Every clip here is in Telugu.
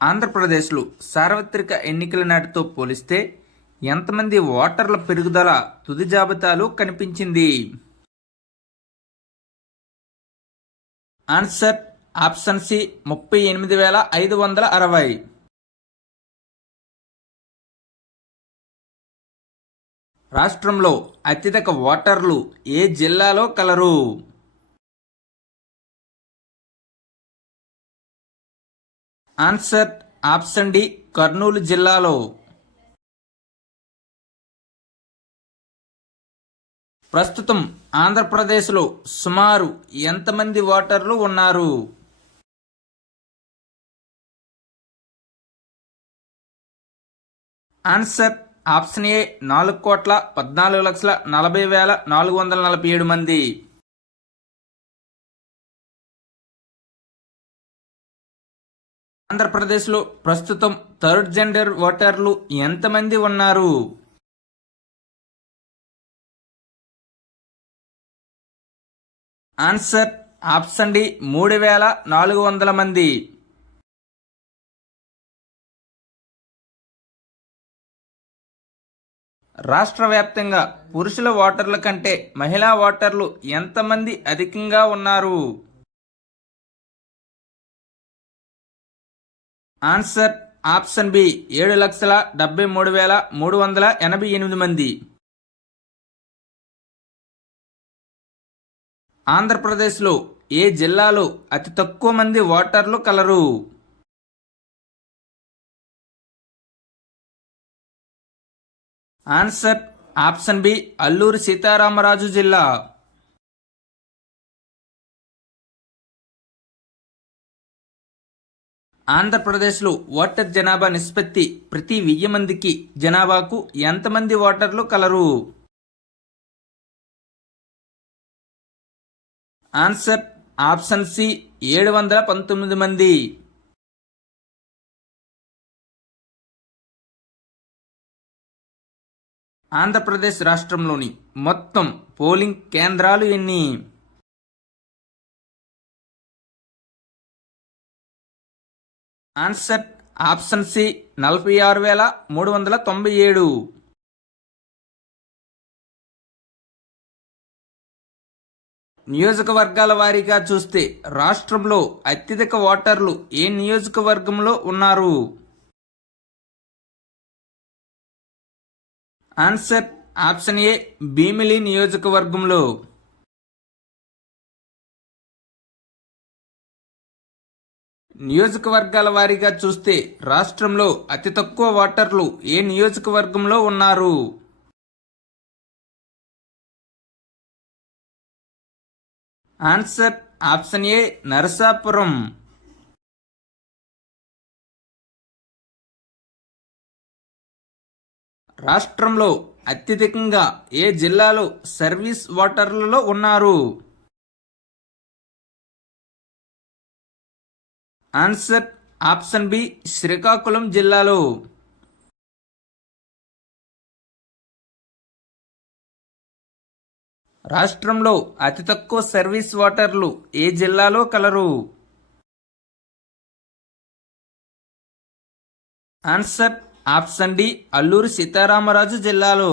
ఆంధ్రప్రదేశ్లో సార్వత్రిక ఎన్నికల నాటితో పోలిస్తే ఎంతమంది ఓటర్ల పెరుగుదల తుది జాబితాలో కనిపించింది? Answer option C 38,560. రాష్ట్రంలో అత్యధిక ఓటర్లు ఏ జిల్లాలో కలరు? ఆన్సర్ ఆప్షన్ డి కర్నూలు జిల్లాలో. ప్రస్తుతం ఆంధ్రప్రదేశ్లో సుమారు ఎంతమంది ఓటర్లు ఉన్నారు? ఆన్సర్ ఆప్షన్ ఏ 4,14,40,447 మంది. ఆంధ్రప్రదేశ్లో ప్రస్తుతం థర్డ్ జెండర్ ఓటర్లు ఎంతమంది ఉన్నారు? ఆన్సర్ ఆప్షన్ డి 3,400 మంది. రాష్ట్ర వ్యాప్తంగా పురుషుల ఓటర్ల కంటే మహిళా ఓటర్లు ఎంతమంది అధికంగా ఉన్నారు? ఆన్సర్ ఆప్షన్ బి 7,73,388 మంది. ఆంధ్రప్రదేశ్లో ఏ జిల్లాలో అతి తక్కువ మంది ఓటర్లు కలరు? Answer option B Alluri Sitaramaraju జిల్లా. ఆంధ్రప్రదేశ్లో ఓటర్ జనాభా నిష్పత్తి ప్రతి 1000 మందికి జనాభాకు ఎంతమంది ఓటర్లు కలరు? ఆన్సర్ ఆప్షన్ సి 719 మంది. ఆంధ్రప్రదేశ్ రాష్ట్రంలోని మొత్తం పోలింగ్ కేంద్రాలు ఎన్ని? Answer option C 46,397. నియోజకవర్గాల వారీగా చూస్తే రాష్ట్రంలో అత్యధిక ఓటర్లు ఏ నియోజకవర్గంలో ఉన్నారు? ఆన్సర్ ఆప్షన్ ఏ భీమిలి నియోజకవర్గంలో. నియోజకవర్గాల వారీగా చూస్తే రాష్ట్రంలో అతి తక్కువ ఓటర్లు ఏ నియోజకవర్గంలో ఉన్నారు? Answer option A Narasapuram. రాష్ట్రంలో అత్యధికంగా ఏ జిల్లాలో సర్వీస్ ఓటర్లలో ఉన్నారు? ఆన్సర్ ఆప్షన్ బి శ్రీకాకుళం జిల్లాలో. రాష్ట్రంలో అతి తక్కువ సర్వీస్ ఓటర్లు ఏ జిల్లాలో కలరు? Answer option D Alluri Sitaramaraju జిల్లాలో.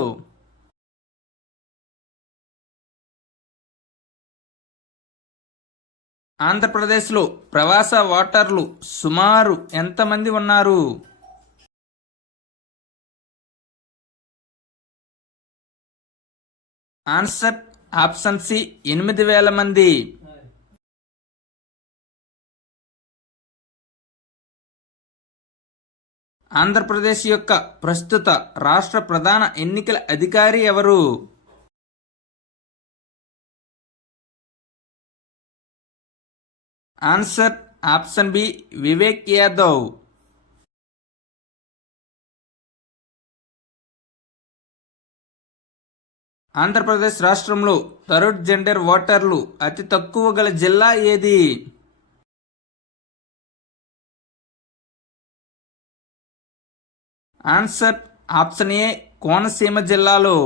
ఆంధ్రప్రదేశ్లో ప్రవాస ఓటర్లు సుమారు ఎంతమంది ఉన్నారు? ఆన్సర్ ఆప్షన్ సి 8,000 మంది. ఆంధ్రప్రదేశ్ యొక్క ప్రస్తుత రాష్ట్ర ప్రధాన ఎన్నికల అధికారి ఎవరు? Answer option B Vivek Yadav. Andhra Pradesh రాష్ట్రంలో థర్డ్ జెండర్ ఓటర్లు అతి తక్కువ గల జిల్లా ఏది? ఆన్సర్ ఆప్షన్ ఏ కోనసీమ జిల్లాలో.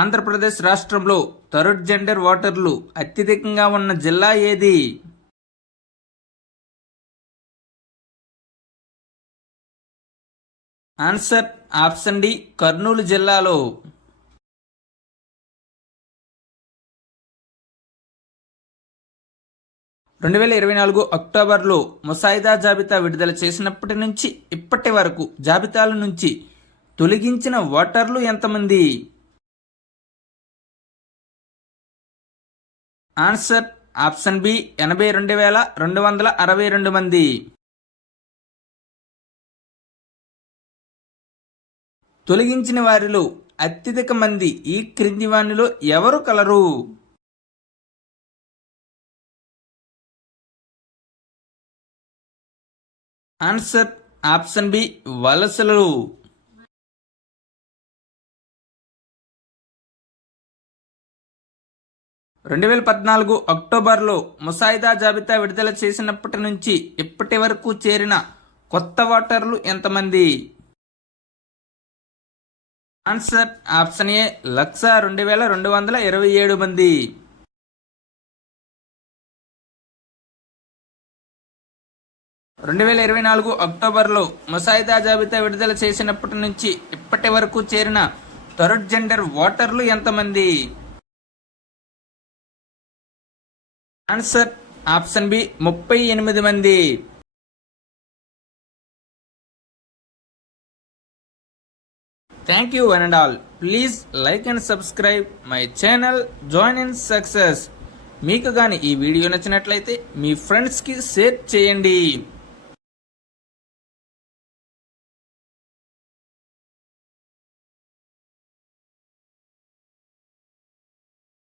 ఆంధ్రప్రదేశ్ రాష్ట్రంలో థర్డ్ జెండర్ ఓటర్లు అత్యధికంగా ఉన్న జిల్లా ఏది? ఆన్సర్ ఆప్షన్ డి, కర్నూలు జిల్లాలో. 2024 అక్టోబర్లో ముసాయిదా జాబితా విడుదల చేసినప్పటి నుంచి ఇప్పటి వరకు జాబితాల నుంచి తొలగించిన ఓటర్లు ఎంతమంది? ఆన్సర్ ఆప్షన్ బి, 82,262 మంది. తొలగించిన వారిలో అత్యధిక మంది ఈ క్రింది వానిలో ఎవరు కలరు? ఆన్సర్ ఆప్షన్ బి, వలసలు. 2014 అక్టోబర్లో ముసాయిదా జాబితా విడుదల చేసినప్పటి నుంచి ఇప్పటి వరకు చేరిన కొత్త ఓటర్లు ఎంతమంది? ఆన్సర్ ఆప్షన్ ఏ, 1,02,227 మంది. 2024 అక్టోబర్లో ముసాయిదా జాబితా విడుదల చేసినప్పటి నుంచి ఇప్పటి వరకు చేరిన థర్డ్ జెండర్ ఓటర్లు ఎంతమంది? ఆన్సర్ ఆప్షన్ బి, 38 మంది. Thank you one and all. Please like and subscribe my channel join in success. మీకు కానీ ఈ వీడియో నచ్చినట్లయితే మీ ఫ్రెండ్స్కి షేర్ చేయండి.